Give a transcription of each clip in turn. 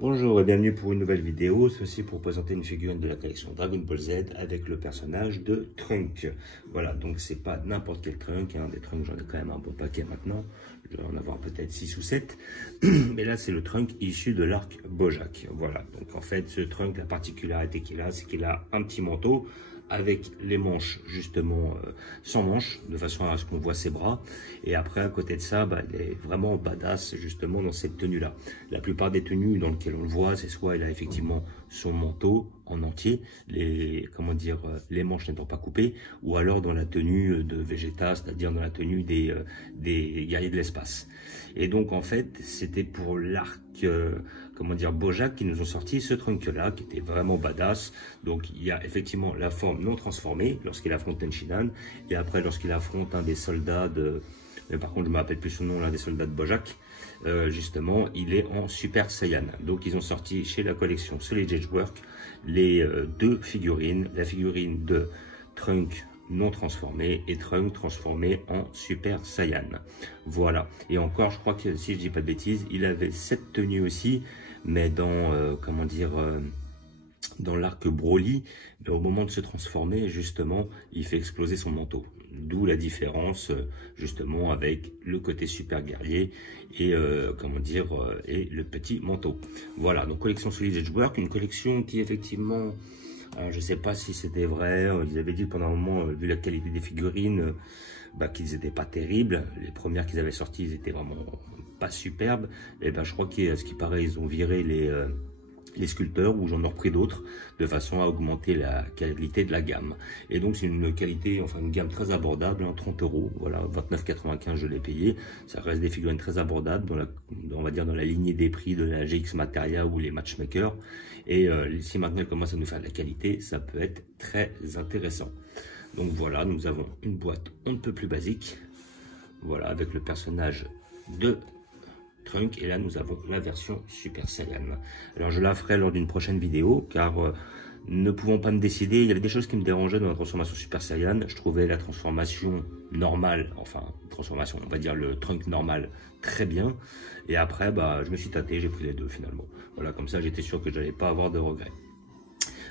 Bonjour et bienvenue pour une nouvelle vidéo, ceci pour présenter une figurine de la collection Dragon Ball Z avec le personnage de Trunk. Voilà, donc c'est pas n'importe quel Trunk, hein. Des Trunks j'en ai quand même un bon paquet maintenant, je dois en avoir peut-être 6 ou 7, mais là c'est le Trunk issu de l'arc Bojack. Voilà, donc en fait ce Trunk, la particularité qu'il a, c'est qu'il a un petit manteau avec les manches justement sans manches, de façon à ce qu'on voit ses bras. Et après, à côté de ça, il est vraiment badass justement dans cette tenue-là. La plupart des tenues dans lesquelles on le voit, c'est soit il a effectivement son manteau en entier, les manches n'étant pas coupées, ou alors dans la tenue de Vegeta, c'est-à-dire dans la tenue des guerriers de l'espace. Et donc en fait, c'était pour l'arc Bojack qui nous ont sorti ce Trunk-là, qui était vraiment badass. Donc il y a effectivement la forme non transformée lorsqu'il affronte Tenshinhan, et après lorsqu'il affronte un des soldats de... Mais par contre je me rappelle plus son nom, l'un des soldats de Bojack, justement il est en Super Saiyan. Donc ils ont sorti chez la collection Solid Edgework les deux figurines, la figurine de Trunk non transformé et Trunk transformé en Super Saiyan. Voilà. Et encore, je crois que si je dis pas de bêtises, il avait cette tenue aussi, mais dans dans l'arc Broly, mais au moment de se transformer, justement, il fait exploser son manteau. D'où la différence, justement, avec le côté super guerrier et et le petit manteau. Voilà. Donc collection Solid Edgework, une collection qui effectivement, alors, je ne sais pas si c'était vrai, ils avaient dit pendant un moment, vu la qualité des figurines, qu'ils n'étaient pas terribles. Les premières qu'ils avaient sorties, ils étaient vraiment pas superbes. Et je crois qu'à ce qui paraît, ils ont viré les sculpteurs, ou j'en ai repris d'autres, de façon à augmenter la qualité de la gamme. Et donc c'est une qualité, enfin une gamme très abordable, hein, 30 €, voilà, 29,95 je l'ai payé. Ça reste des figurines très abordables, on va dire dans la lignée des prix de la GX Materia ou les Matchmakers. Et si maintenant elle commence à nous faire de la qualité, ça peut être très intéressant. Donc voilà, nous avons une boîte on ne peut plus basique, voilà, avec le personnage de Trunk, et là nous avons la version Super Saiyan. Alors je la ferai lors d'une prochaine vidéo, car ne pouvant pas me décider, il y avait des choses qui me dérangeaient dans la transformation Super Saiyan. Je trouvais la transformation normale, enfin transformation, on va dire le Trunk normal, très bien, et après je me suis tâté, j'ai pris les deux finalement. Voilà, comme ça j'étais sûr que je n'allais pas avoir de regrets.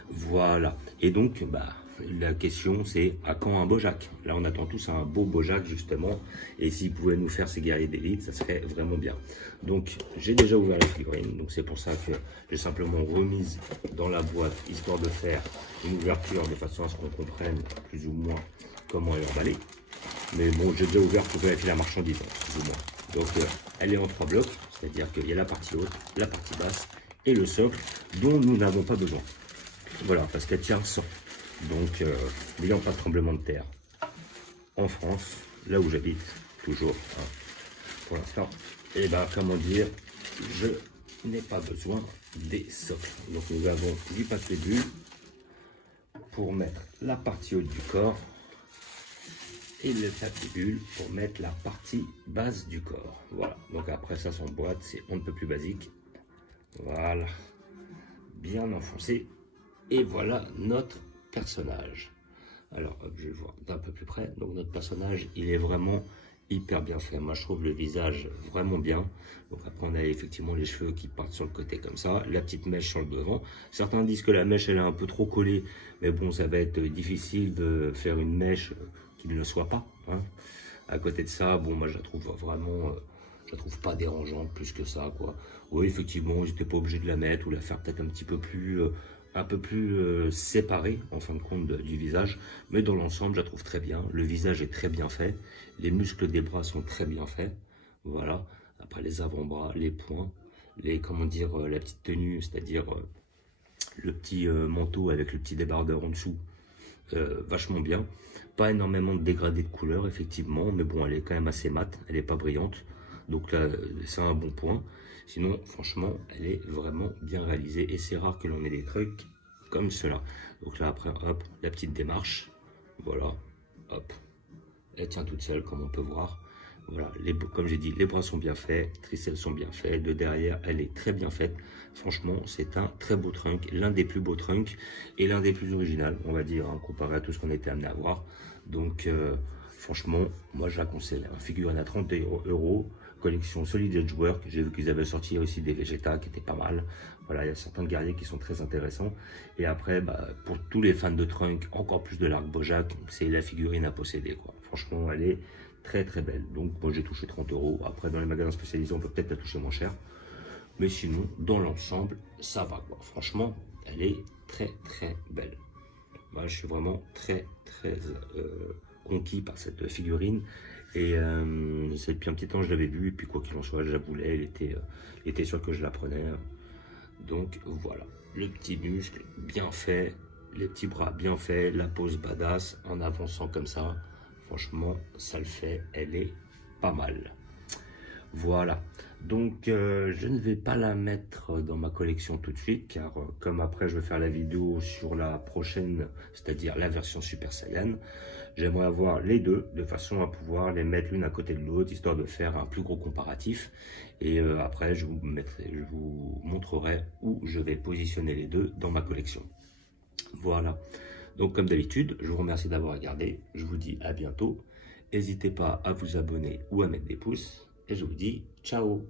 Voilà, et donc la question c'est à quand un Bojack? Là on attend tous un beau Bojack justement, et s'il pouvait nous faire ces guerriers d'élite, ça serait vraiment bien. Donc j'ai déjà ouvert la figurine, donc c'est pour ça que j'ai simplement remise dans la boîte, histoire de faire une ouverture de façon à ce qu'on comprenne plus ou moins comment elle est emballée. Mais bon, j'ai déjà ouvert pour vérifier la marchandise, plus ou moins. Donc elle est en 3 blocs, c'est-à-dire qu'il y a la partie haute, la partie basse et le socle dont nous n'avons pas besoin. Voilà, parce qu'elle tient sans. Donc, n'ayant pas de tremblement de terre en France, là où j'habite, toujours, hein, pour l'instant, et je n'ai pas besoin des socles. Donc, nous avons du papier bulle pour mettre la partie haute du corps et le papier bulle pour mettre la partie basse du corps. Voilà, donc après ça s'emboîte, c'est on ne peut plus basique. Voilà, bien enfoncé. Et voilà notre personnage. Alors, hop, je vais le voir d'un peu plus près. Donc, notre personnage, il est vraiment hyper bien fait. Moi, je trouve le visage vraiment bien. Donc, après, on a effectivement les cheveux qui partent sur le côté comme ça. La petite mèche sur le devant. Certains disent que la mèche, elle est un peu trop collée. Mais bon, ça va être difficile de faire une mèche qui ne le soit pas, hein. À côté de ça, bon, moi, je la trouve vraiment... je la trouve pas dérangeante plus que ça, quoi. Oui, effectivement, j'étais pas obligé de la mettre ou la faire peut-être un petit peu plus... séparée en fin de compte du visage, mais dans l'ensemble je la trouve très bien. Le visage est très bien fait, les muscles des bras sont très bien faits, voilà. Après les avant-bras, les poings, la petite tenue, c'est-à-dire le petit manteau avec le petit débardeur en dessous, vachement bien. Pas énormément de dégradé de couleur effectivement, mais bon, elle est quand même assez mate, elle est pas brillante, donc là c'est un bon point. Sinon, franchement, elle est vraiment bien réalisée, et c'est rare que l'on ait des trucs comme cela. Donc là, après, hop, la petite démarche, voilà, hop, elle tient toute seule, comme on peut voir. Voilà, comme j'ai dit, les bras sont bien faits, les tricelles sont bien faits, de derrière, elle est très bien faite. Franchement, c'est un très beau trunk, l'un des plus beaux trunks et l'un des plus originaux, on va dire, hein, comparé à tout ce qu'on était amené à voir. Donc, franchement, moi je la conseille. Un figurine à 30 €, collection Solid Edgework. J'ai vu qu'ils avaient sorti aussi des Vegeta qui étaient pas mal. Voilà, il y a certains guerriers qui sont très intéressants. Et après, pour tous les fans de Trunk, encore plus de l'arc Bojack, c'est la figurine à posséder, quoi. Franchement, elle est très très belle. Donc moi j'ai touché 30 €. Après, dans les magasins spécialisés, on peut peut-être la toucher moins cher. Mais sinon, dans l'ensemble, ça va, quoi. Franchement, elle est très très belle. Moi, je suis vraiment très très conquis par cette figurine. Et c'est depuis un petit temps je l'avais vue. Et puis quoi qu'il en soit, je la voulais. Il était sûr que je la prenais. Donc voilà, le petit muscle bien fait, les petits bras bien faits, la pose badass en avançant comme ça. Franchement, ça le fait. Elle est pas mal. Voilà, donc je ne vais pas la mettre dans ma collection tout de suite, car comme après je vais faire la vidéo sur la prochaine, c'est-à-dire la version Super Saiyan, j'aimerais avoir les deux, de façon à pouvoir les mettre l'une à côté de l'autre, histoire de faire un plus gros comparatif, et après je vous montrerai où je vais positionner les deux dans ma collection. Voilà, donc comme d'habitude, je vous remercie d'avoir regardé, je vous dis à bientôt, n'hésitez pas à vous abonner ou à mettre des pouces, et je vous dis ciao.